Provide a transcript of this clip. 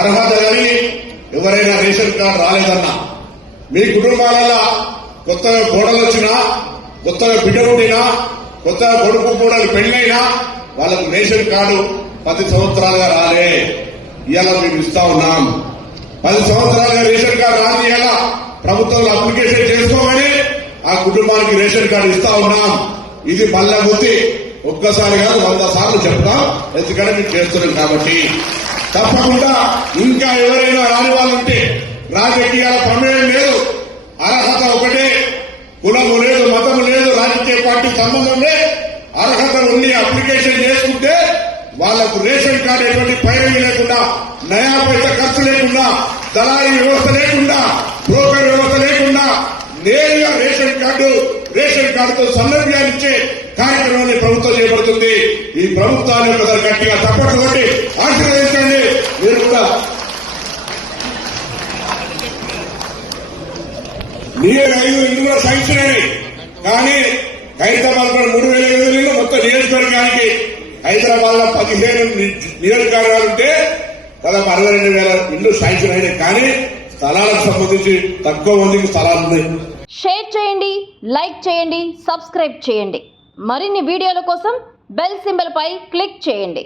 అర్హత కలిగి ఎవరైనా రేషన్ కార్డు రాలేదన్నా, మీ కుటుంబాలలో కొత్తగా కోడలు వచ్చినా, కొత్తగా బిడ్డ పుట్టినా, కొత్తగా కొడుకు కోడలు పెళ్లైనా వాళ్ళకు రేషన్ కార్డు 10 సంవత్సరాలుగా రాలే, ఇవాళ మేము ఇస్తా ఉన్నాం. 10 సంవత్సరాలుగా రేషన్ కార్డు రాని ఇవాళ ప్రభుత్వంలో అప్లికేషన్ చేసుకోమని ఆ కుటుంబానికి రేషన్ కార్డు ఇస్తా ఉన్నాం. ఇది మళ్ళా గుర్తి ఒక్కసారి కాదు 100 సార్లు చెప్తాం, ఎందుకంటే మేము చేస్తున్నాం కాబట్టి. తప్పకుండా ఇంకా ఎవరైనా రాని వాళ్ళు ఉంటే రాజకీయాల ప్రమేయం లేదు, అర్హత ఒకటే, కులము లేదు, మతము లేదు, రాజకీయ పార్టీ సంబంధం లేదు, అర్హత ఉండి అప్లికేషన్ చేసుకుంటే వాళ్లకు రేషన్ కార్డు ఎటువంటి పైరవి లేకుండా, నయా పైసా ఖర్చు లేకుండా, దళారీ వ్యవస్థ లేకుండా, బ్రోకర్ వ్యవస్థ లేకుండా నేరుగా రేషన్ కార్డుతో సౌలభ్యాన్ని ఇచ్చే కార్యక్రమాన్ని ప్రభుత్వం చేపడుతుంది. ఈ ప్రభుత్వాన్ని ఒకసారి గట్టిగా తప్పట్లు కొట్టి ఆశీర్వదించండి. మీరు కూడా నియర్ 5 ఇల్లు కూడా శాంక్షన్ అయినాయి, కానీ హైదరాబాద్ లో 3,000 ఇల్లు మొత్తం నియోజకవర్గానికి. హైదరాబాద్ లో 15 నియోజకవర్గాలుంటే 62,000 ఇల్లు శాంక్షన్ అయినాయి, కానీ స్థలాలకు సంబంధించి తక్కువ మందికి స్థలాలు ఉన్నాయి. షేర్ చేయండి, లైక్ చేయండి, సబ్స్క్రైబ్ చేయండి. మరిన్ని వీడియోల కోసం బెల్ సింబల్ పై క్లిక్ చేయండి.